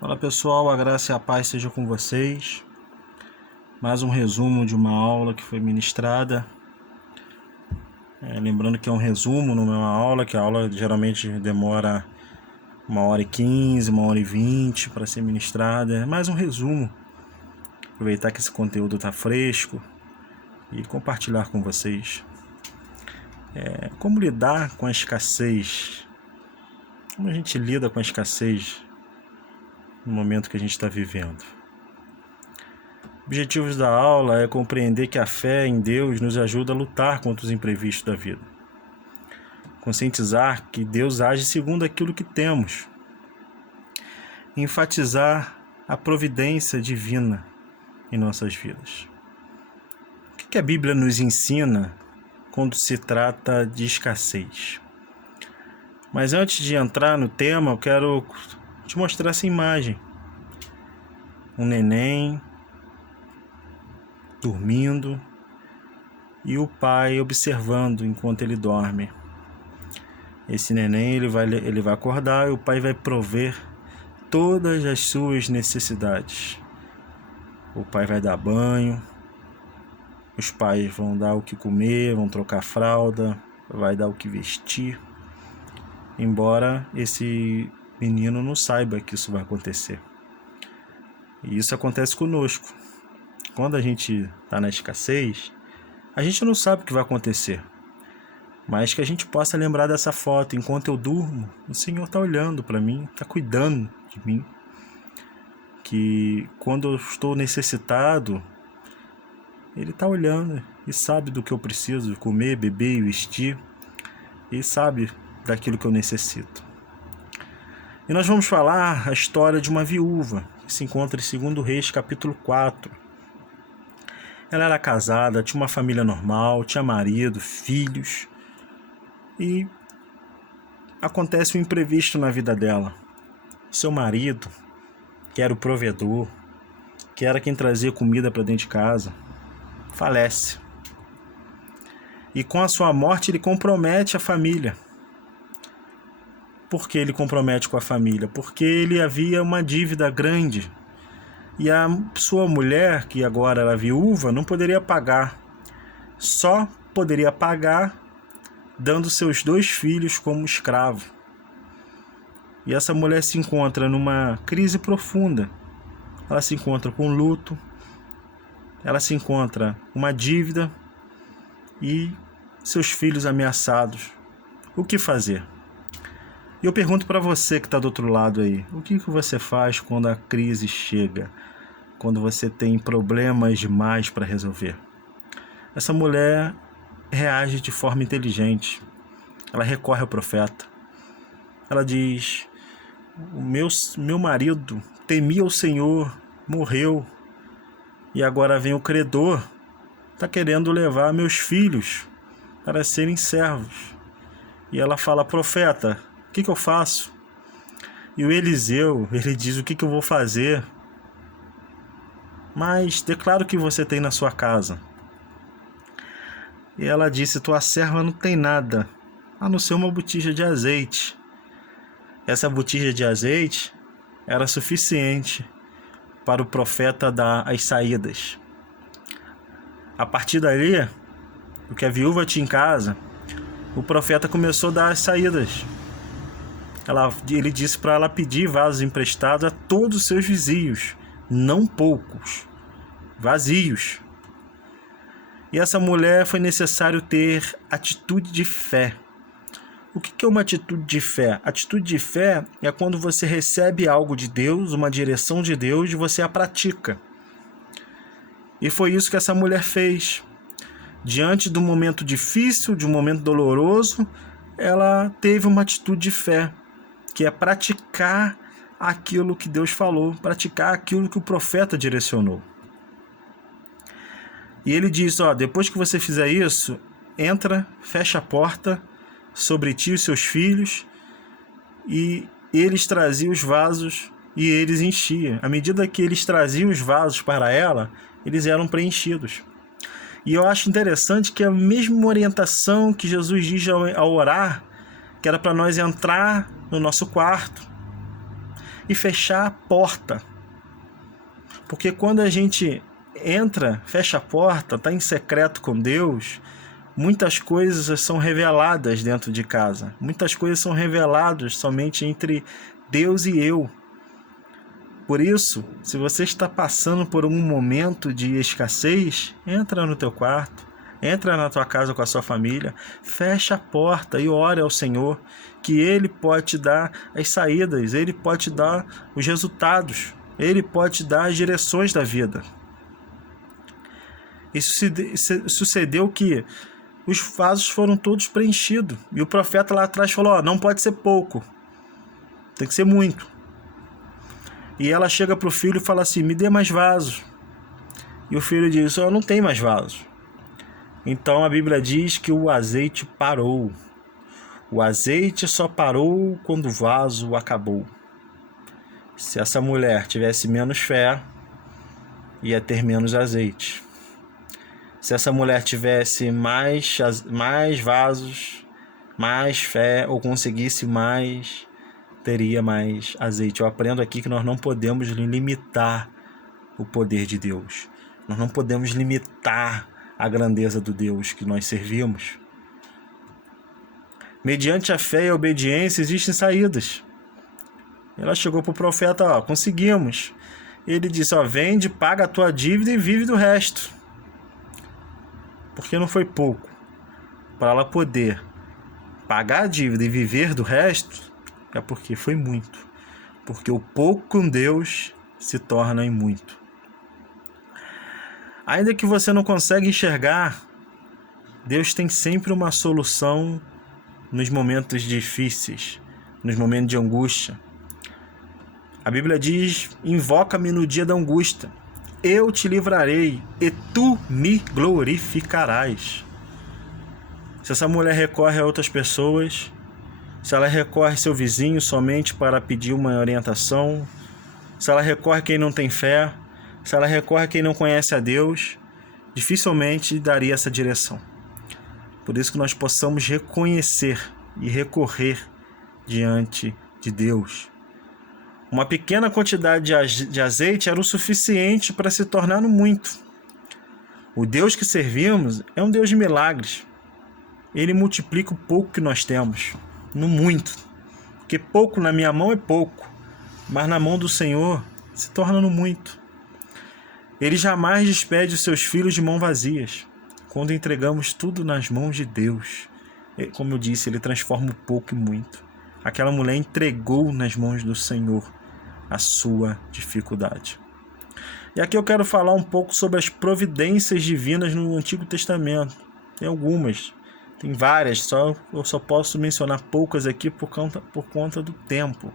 Fala pessoal, a graça e a paz seja com vocês. Mais um resumo de uma aula que foi ministrada. Lembrando que é um resumo, não é uma aula, que a aula geralmente demora 1h15, 1h20 para ser ministrada. É mais um resumo. Aproveitar que esse conteúdo está fresco e compartilhar com vocês. Como lidar com a escassez? Como a gente lida com a escassez no momento que a gente está vivendo? Objetivos da aula é compreender que a fé em Deus nos ajuda a lutar contra os imprevistos da vida. Conscientizar que Deus age segundo aquilo que temos. Enfatizar a providência divina em nossas vidas. O que a Bíblia nos ensina quando se trata de escassez? Mas antes de entrar no tema, eu quero te mostrar essa imagem. Um neném dormindo e o pai observando enquanto ele dorme. Esse neném ele vai acordar e o pai vai prover todas as suas necessidades. O pai vai dar banho, os pais vão dar o que comer, vão trocar fralda, vai dar o que vestir. Embora esse menino não saiba que isso vai acontecer. E isso acontece conosco. Quando a gente está na escassez, a gente não sabe o que vai acontecer. Mas que a gente possa lembrar dessa foto. Enquanto eu durmo, o Senhor está olhando para mim, está cuidando de mim. Que quando eu estou necessitado, Ele está olhando e sabe do que eu preciso comer, beber e vestir. E sabe daquilo que eu necessito. E nós vamos falar a história de uma viúva, que se encontra em 2 Reis, capítulo 4. Ela era casada, tinha uma família normal, tinha marido, filhos. E acontece um imprevisto na vida dela. Seu marido, que era o provedor, que era quem trazia comida para dentro de casa, falece. E com a sua morte ele compromete a família. Por que ele compromete com a família? Porque ele havia uma dívida grande. E a sua mulher, que agora era viúva, não poderia pagar. Só poderia pagar dando seus 2 filhos como escravo. E essa mulher se encontra numa crise profunda. Ela se encontra com luto. Ela se encontra uma dívida e seus filhos ameaçados. O que fazer? E eu pergunto para você que está do outro lado aí, o que você faz quando a crise chega? Quando você tem problemas demais para resolver? Essa mulher reage de forma inteligente. Ela recorre ao profeta. Ela diz: o meu marido temia o Senhor, morreu, e agora vem o credor, está querendo levar meus filhos para serem servos. E ela fala: profeta, o que eu faço? E o Eliseu, ele diz: o que eu vou fazer? Mas declara o que você tem na sua casa. E ela disse: tua serva não tem nada, a não ser uma botija de azeite. Essa botija de azeite era suficiente para o profeta dar as saídas. A partir dali, o que a viúva tinha em casa, o profeta começou a dar as saídas. Ele disse para ela pedir vasos emprestados a todos os seus vizinhos, não poucos, vazios. E essa mulher foi necessário ter atitude de fé. O que é uma atitude de fé? Atitude de fé é quando você recebe algo de Deus, uma direção de Deus, e você a pratica. E foi isso que essa mulher fez. Diante de um momento difícil, de um momento doloroso, ela teve uma atitude de fé, que é praticar aquilo que Deus falou, praticar aquilo que o profeta direcionou. E ele diz: depois que você fizer isso, entra, fecha a porta sobre ti e os seus filhos. E eles traziam os vasos e eles enchiam. À medida que eles traziam os vasos para ela, eles eram preenchidos. E eu acho interessante que a mesma orientação que Jesus diz ao orar, que era para nós entrar no nosso quarto, e fechar a porta. Porque quando a gente entra, fecha a porta, está em secreto com Deus, muitas coisas são reveladas dentro de casa. Muitas coisas são reveladas somente entre Deus e eu. Por isso, se você está passando por um momento de escassez, entra no teu quarto, entra na tua casa com a sua família, fecha a porta e ore ao Senhor, que Ele pode te dar as saídas, Ele pode te dar os resultados, Ele pode te dar as direções da vida. Isso sucedeu que os vasos foram todos preenchidos. E o profeta lá atrás falou, não pode ser pouco, tem que ser muito. E ela chega para o filho e fala assim, me dê mais vasos. E o filho diz, não tem mais vasos. Então a Bíblia diz que o azeite parou. O azeite só parou quando o vaso acabou. Se essa mulher tivesse menos fé, ia ter menos azeite. Se essa mulher tivesse mais vasos, mais fé, ou conseguisse mais, teria mais azeite. Eu aprendo aqui que nós não podemos limitar o poder de Deus. Nós não podemos limitar a grandeza do Deus que nós servimos. Mediante a fé e a obediência existem saídas. Ela chegou para o profeta, conseguimos. Ele disse, vende, paga a tua dívida e vive do resto. Porque não foi pouco. Para ela poder pagar a dívida e viver do resto, é porque foi muito. Porque o pouco com Deus se torna em muito. Ainda que você não consiga enxergar, Deus tem sempre uma solução nos momentos difíceis, nos momentos de angústia. A Bíblia diz, invoca-me no dia da angústia. Eu te livrarei e tu me glorificarás. Se essa mulher recorre a outras pessoas, se ela recorre ao seu vizinho somente para pedir uma orientação, se ela recorre a quem não tem fé, se ela recorre a quem não conhece a Deus, dificilmente daria essa direção. Por isso que nós possamos reconhecer e recorrer diante de Deus. Uma pequena quantidade de azeite era o suficiente para se tornar no muito. O Deus que servimos é um Deus de milagres. Ele multiplica o pouco que nós temos, no muito. Porque pouco na minha mão é pouco, mas na mão do Senhor se torna no muito. Ele jamais despede os seus filhos de mãos vazias. Quando entregamos tudo nas mãos de Deus, como eu disse, Ele transforma o pouco em muito. Aquela mulher entregou nas mãos do Senhor a sua dificuldade. E aqui eu quero falar um pouco sobre as providências divinas no Antigo Testamento. Tem algumas, tem várias, eu só posso mencionar poucas aqui por conta do tempo.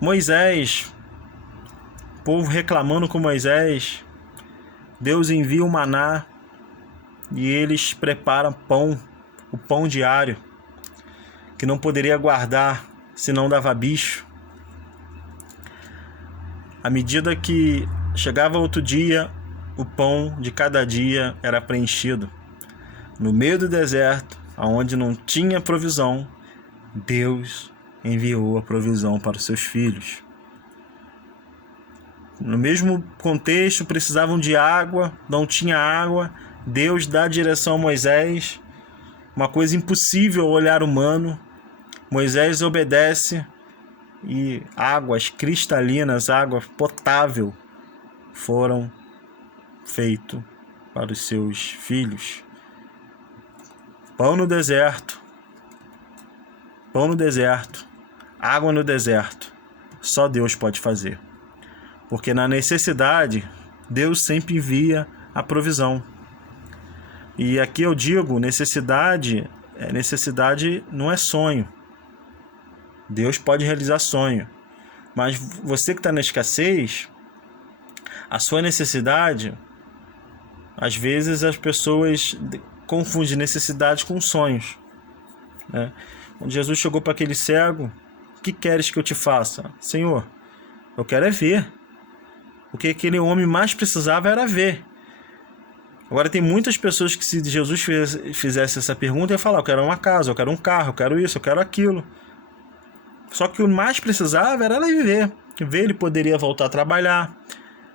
Moisés, o povo reclamando com Moisés, Deus envia o maná e eles preparam o pão diário, que não poderia guardar, senão dava bicho. À medida que chegava outro dia, o pão de cada dia era preenchido. No meio do deserto, onde não tinha provisão, Deus enviou a provisão para os seus filhos. No mesmo contexto, precisavam de água, não tinha água, Deus dá direção a Moisés, uma coisa impossível ao olhar humano. Moisés obedece e águas cristalinas, água potável, foram feitas para os seus filhos. Pão no deserto, água no deserto, só Deus pode fazer. Porque na necessidade, Deus sempre envia a provisão. E aqui eu digo, necessidade não é sonho. Deus pode realizar sonho. Mas você que está na escassez, a sua necessidade, às vezes as pessoas confundem necessidade com sonhos, né? Quando Jesus chegou para aquele cego, o que queres que eu te faça? Senhor, eu quero é ver. O que aquele homem mais precisava era ver. Agora tem muitas pessoas que, se Jesus fizesse essa pergunta, ia falar, eu quero uma casa, eu quero um carro, eu quero isso, eu quero aquilo. Só que o mais precisava era viver. Ver, ele poderia voltar a trabalhar.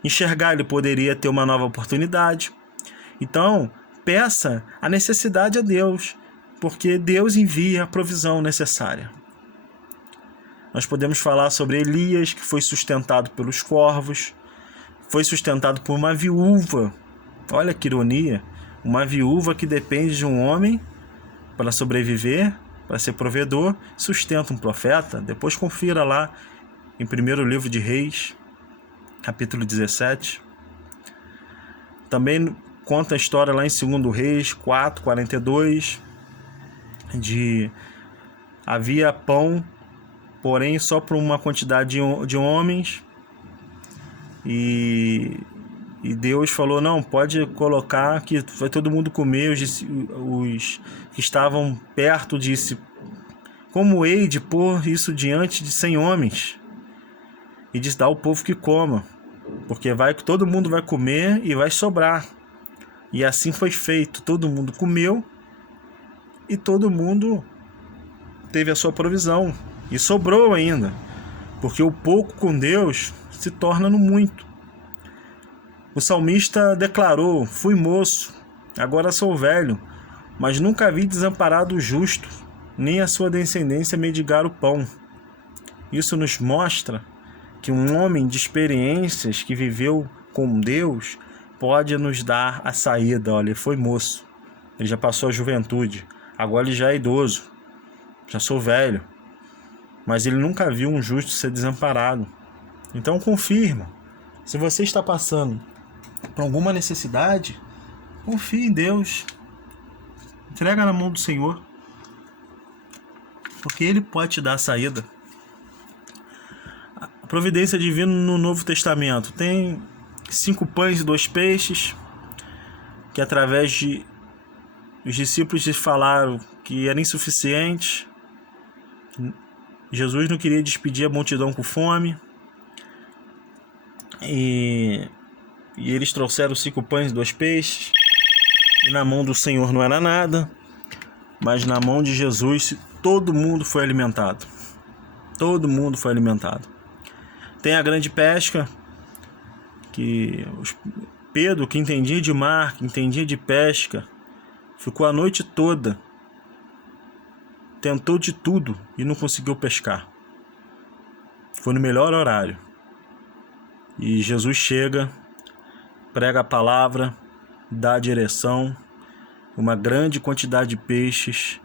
Enxergar, ele poderia ter uma nova oportunidade. Então, peça a necessidade a Deus, porque Deus envia a provisão necessária. Nós podemos falar sobre Elias, que foi sustentado pelos corvos, foi sustentado por uma viúva. Olha que ironia, uma viúva que depende de um homem para sobreviver, para ser provedor, sustenta um profeta. Depois confira lá em 1º livro de Reis, capítulo 17. Também conta a história lá em 2º Reis 4:42, de havia pão, porém só para uma quantidade de homens, e Deus falou, não, pode colocar que vai todo mundo comer. Os que estavam perto disse, como hei de pôr isso diante de 100 homens? E disse, dá ao povo que coma, porque todo mundo vai comer e vai sobrar. E assim foi feito, todo mundo comeu e todo mundo teve a sua provisão, e sobrou ainda, porque o pouco com Deus se torna no muito. O salmista declarou, fui moço, agora sou velho, mas nunca vi desamparado o justo, nem a sua descendência mendigar o pão. Isso nos mostra que um homem de experiências que viveu com Deus pode nos dar a saída. Olha, ele foi moço, ele já passou a juventude, agora ele já é idoso, já sou velho, mas ele nunca viu um justo ser desamparado. Então confirma, se você está passando por alguma necessidade, confie em Deus, entrega na mão do Senhor, porque Ele pode te dar a saída. A providência divina no Novo Testamento tem 5 pães e 2 peixes, que através de os discípulos falaram que era insuficiente. Jesus não queria despedir a multidão com fome, e eles trouxeram 5 pães e 2 peixes, e na mão do Senhor não era nada, mas na mão de Jesus todo mundo foi alimentado. Todo mundo foi alimentado. Tem a grande pesca, que Pedro, que entendia de mar, que entendia de pesca, ficou a noite toda, tentou de tudo e não conseguiu pescar. Foi no melhor horário. E Jesus chega, prega a palavra, dá a direção, uma grande quantidade de peixes,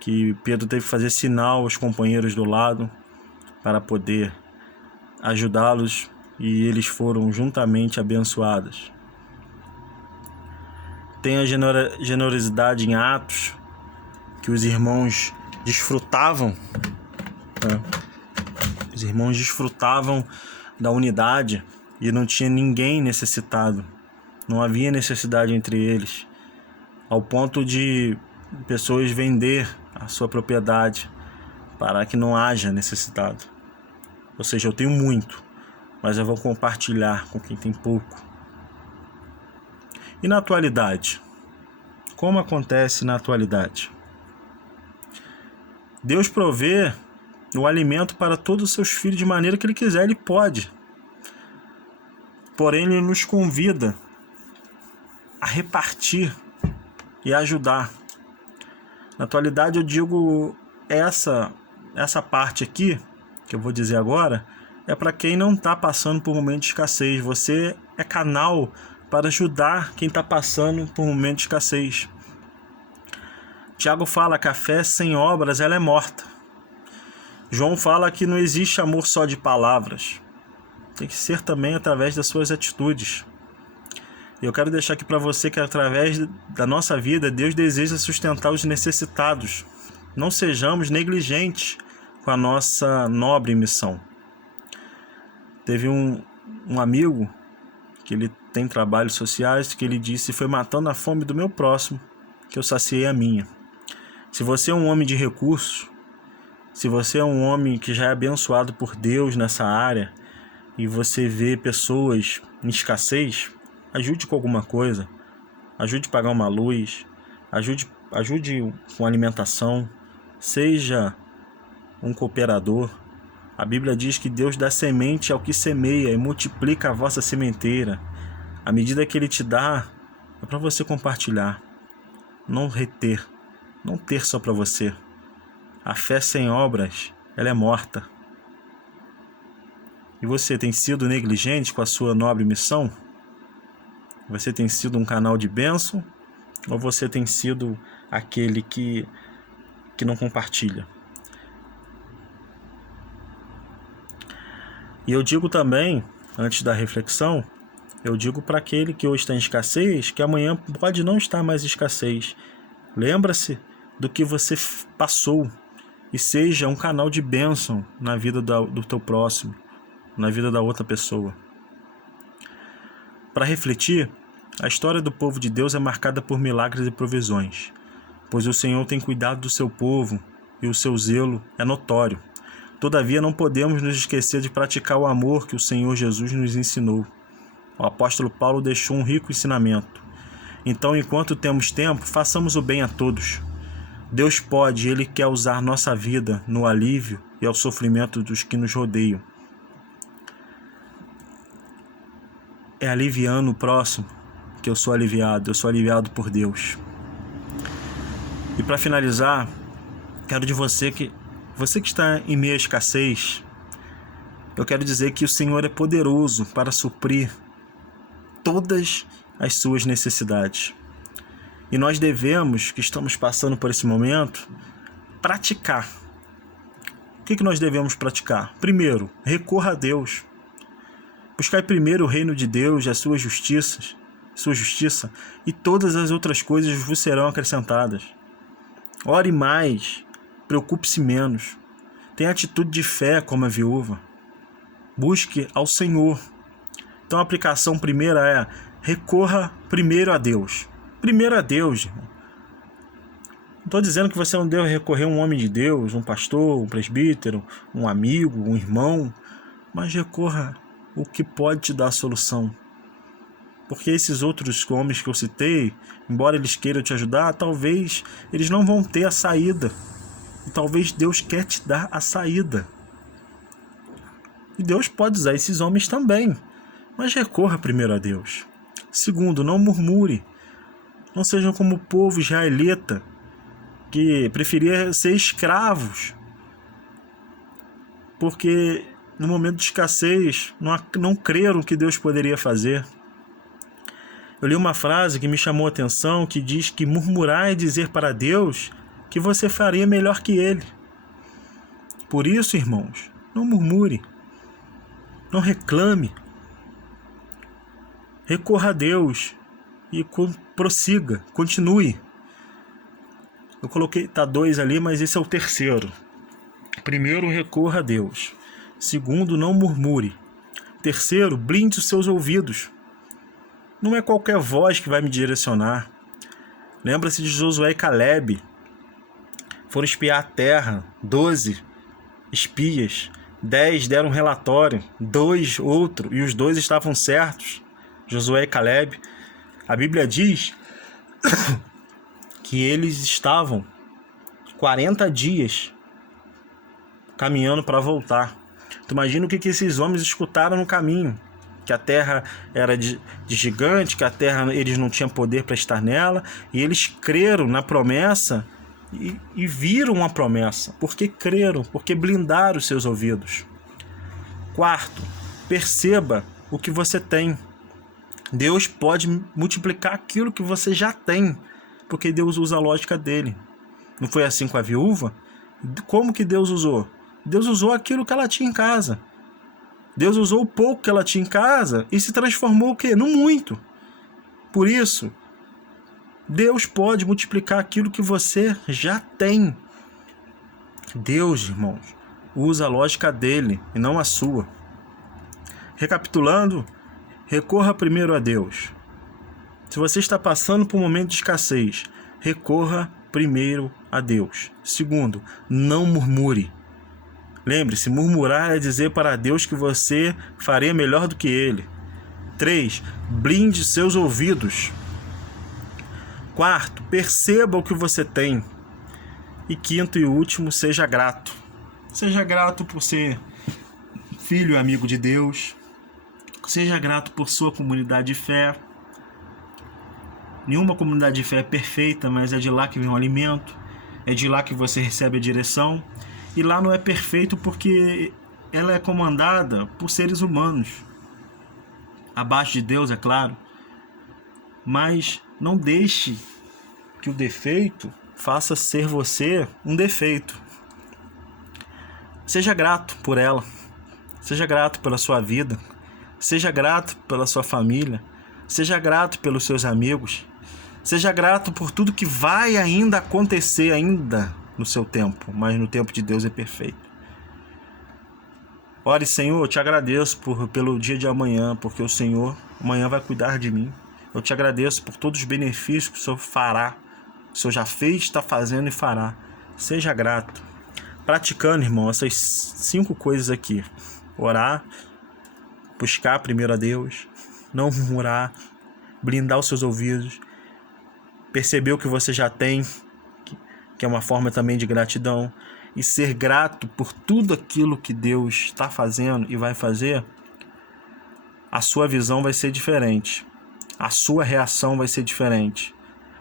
que Pedro teve que fazer sinal aos companheiros do lado para poder ajudá-los, e eles foram juntamente abençoados. Tem a generosidade em Atos, que os irmãos desfrutavam, né? Os irmãos desfrutavam da unidade e não tinha ninguém necessitado, não havia necessidade entre eles, ao ponto de pessoas vender a sua propriedade para que não haja necessitado. Ou seja, eu tenho muito, mas eu vou compartilhar com quem tem pouco. E na atualidade? Como acontece na atualidade? Deus provê o alimento para todos os seus filhos de maneira que Ele quiser, Ele pode. Porém, Ele nos convida a repartir e a ajudar. Na atualidade, eu digo essa parte aqui, que eu vou dizer agora, é para quem não está passando por um momento de escassez. Você é canal para ajudar quem está passando por um momento de escassez. Tiago fala que a fé sem obras ela é morta. João fala que não existe amor só de palavras. Tem que ser também através das suas atitudes. Eu quero deixar aqui para você que através da nossa vida, Deus deseja sustentar os necessitados. Não sejamos negligentes com a nossa nobre missão. Teve um amigo que ele tem trabalhos sociais, que ele disse, foi matando a fome do meu próximo que eu saciei a minha. Se você é um homem de recursos, se você é um homem que já é abençoado por Deus nessa área, e você vê pessoas em escassez, ajude com alguma coisa, ajude a pagar uma luz, ajude com alimentação, seja um cooperador, A Bíblia diz que Deus dá semente ao que semeia e multiplica a vossa sementeira. A medida que Ele te dá, é para você compartilhar, não reter, não ter só para você. A fé sem obras, ela é morta. E você tem sido negligente com a sua nobre missão? Você tem sido um canal de bênção? Ou você tem sido aquele que não compartilha? E eu digo também, antes da reflexão, eu digo para aquele que hoje está em escassez, que amanhã pode não estar mais em escassez. Lembra-se do que você passou e seja um canal de bênção na vida do teu próximo, na vida da outra pessoa. Para refletir, a história do povo de Deus é marcada por milagres e provisões, pois o Senhor tem cuidado do seu povo e o seu zelo é notório. Todavia, não podemos nos esquecer de praticar o amor que o Senhor Jesus nos ensinou. O apóstolo Paulo deixou um rico ensinamento. Então, enquanto temos tempo, façamos o bem a todos. Deus pode e Ele quer usar nossa vida no alívio e ao sofrimento dos que nos rodeiam. É aliviando o próximo que eu sou aliviado por Deus. E para finalizar, quero de você que está em meio à escassez, eu quero dizer que o Senhor é poderoso para suprir todas as suas necessidades. E nós devemos, que estamos passando por esse momento, praticar. O que nós devemos praticar? Primeiro, recorra a Deus. Buscai primeiro o reino de Deus e a sua justiça, e todas as outras coisas vos serão acrescentadas. Ore mais, preocupe-se menos. Tenha atitude de fé como a viúva. Busque ao Senhor. Então a aplicação primeira é: recorra primeiro a Deus. Primeiro a Deus, irmão. Não estou dizendo que você não deve recorrer a um homem de Deus, um pastor, um presbítero, um amigo, um irmão, mas recorra o que pode te dar a solução. Porque esses outros homens que eu citei, embora eles queiram te ajudar, talvez eles não vão ter a saída. E talvez Deus quer te dar a saída. E Deus pode usar esses homens também. Mas recorra primeiro a Deus. Segundo, não murmure. Não sejam como o povo israelita, que preferia ser escravos. Porque no momento de escassez, não creram que Deus poderia fazer. Eu li uma frase que me chamou a atenção, que diz que murmurar é dizer para Deus que você faria melhor que Ele. Por isso, irmãos, não murmure, não reclame. Recorra a Deus e prossiga, continue. Eu coloquei, 2 ali, mas esse é o terceiro. Primeiro, recorra a Deus. Segundo, não murmure. Terceiro, blinde os seus ouvidos. Não é qualquer voz que vai me direcionar. Lembra-se de Josué e Caleb. Foram espiar a terra, 12 espias, 10 deram relatório, 2 outro, e os 2 estavam certos, Josué e Caleb. A Bíblia diz que eles estavam 40 dias caminhando para voltar. Tu imagina o que esses homens escutaram no caminho, que a terra era de gigante, que a terra eles não tinham poder para estar nela, e eles creram na promessa e viram a promessa, porque creram, porque blindaram os seus ouvidos. Quarto, perceba o que você tem. Deus pode multiplicar aquilo que você já tem, porque Deus usa a lógica dele. Não foi assim com a viúva? Como que Deus usou? Deus usou aquilo que ela tinha em casa. Deus usou o pouco que ela tinha em casa e se transformou o quê? No muito. Por isso, Deus pode multiplicar aquilo que você já tem. Deus, irmãos, usa a lógica dele e não a sua. Recapitulando, recorra primeiro a Deus. Se você está passando por um momento de escassez, recorra primeiro a Deus. Segundo, não murmure. Lembre-se, murmurar é dizer para Deus que você faria melhor do que Ele. 3. Blinde seus ouvidos. 4. Perceba o que você tem. E 5º e último, seja grato. Seja grato por ser filho e amigo de Deus. Seja grato por sua comunidade de fé. Nenhuma comunidade de fé é perfeita, mas é de lá que vem o alimento, é de lá que você recebe a direção. E lá não é perfeito porque ela é comandada por seres humanos. Abaixo de Deus, é claro. Mas não deixe que o defeito faça ser você um defeito. Seja grato por ela. Seja grato pela sua vida. Seja grato pela sua família. Seja grato pelos seus amigos. Seja grato por tudo que vai ainda acontecer ainda no seu tempo, mas no tempo de Deus é perfeito. Ore, Senhor, eu te agradeço pelo dia de amanhã, porque o Senhor amanhã vai cuidar de mim. Eu te agradeço por todos os benefícios que o Senhor fará. O Senhor já fez, está fazendo e fará. Seja grato. Praticando, irmão, essas 5 coisas aqui. Orar, buscar primeiro a Deus, não murmurar, blindar os seus ouvidos, perceber o que você já tem, que é uma forma também de gratidão, e ser grato por tudo aquilo que Deus está fazendo e vai fazer, a sua visão vai ser diferente, a sua reação vai ser diferente,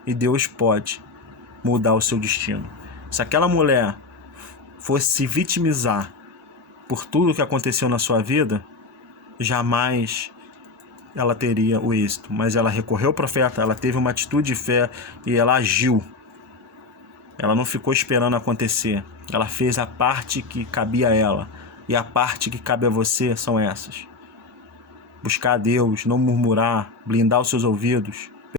e Deus pode mudar o seu destino. Se aquela mulher fosse se vitimizar por tudo que aconteceu na sua vida, jamais ela teria o êxito, mas ela recorreu ao profeta, ela teve uma atitude de fé e ela agiu. Ela não ficou esperando acontecer, ela fez a parte que cabia a ela, e a parte que cabe a você são essas: buscar a Deus, não murmurar, blindar os seus ouvidos,